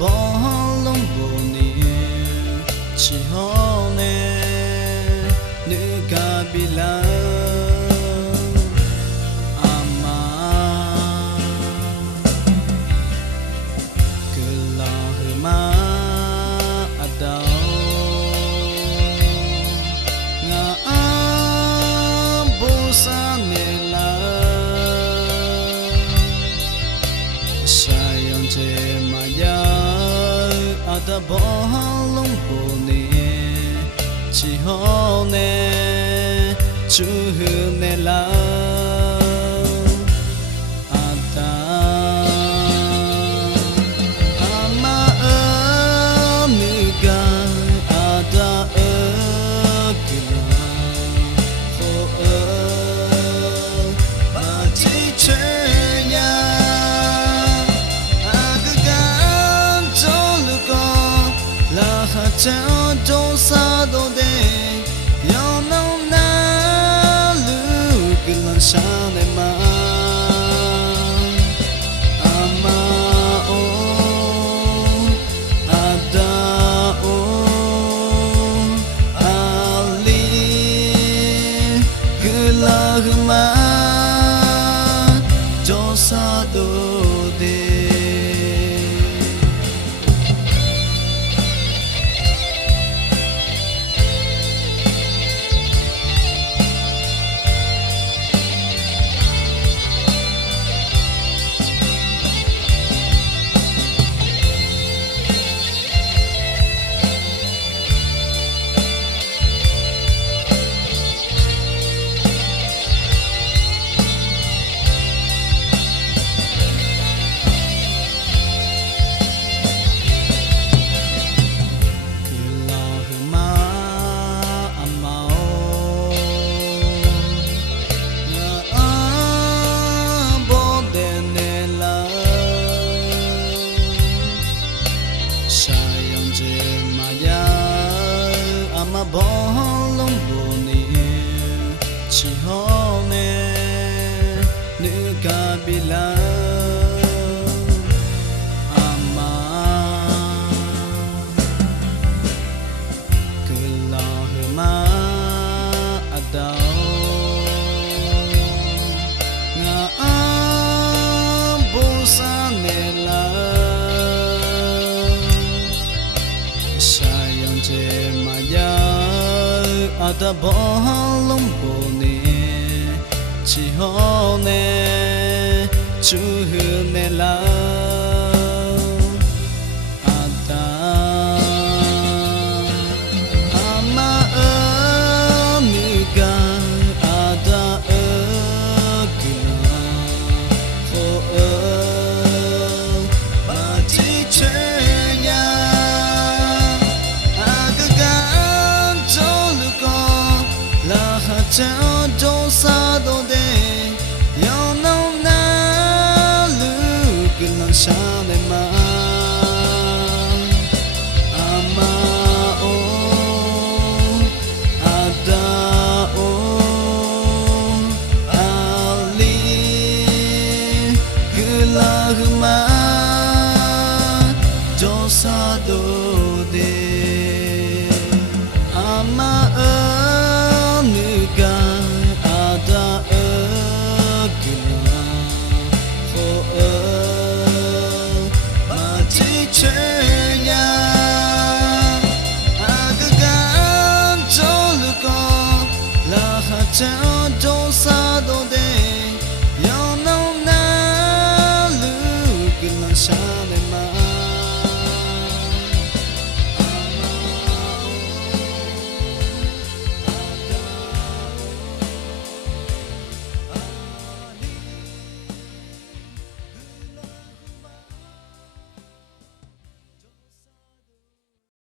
bỏ lông bồ nì chỉ ho nè nữ ca bi la ama cứ lo hư ma adao ngã bồ sa nè la sai ông che mà ya ada bỏ lông bồ nè chỉ ho nè chú hư nè la ada ama nữ ga ada kila khô mà chỉ chơi nhà cha cho sa do de yo no na lu kilan sa ne ma ama o ada o ali kila ma cho sa do de bỏ lông bồ nì chỉ ho nè nữ ca bi la ama cứ lo hư ma adao ngã bồ sa nè la sai ông che mà ya ada bỏ lông bồ nè chỉ ho nè chú hư nè la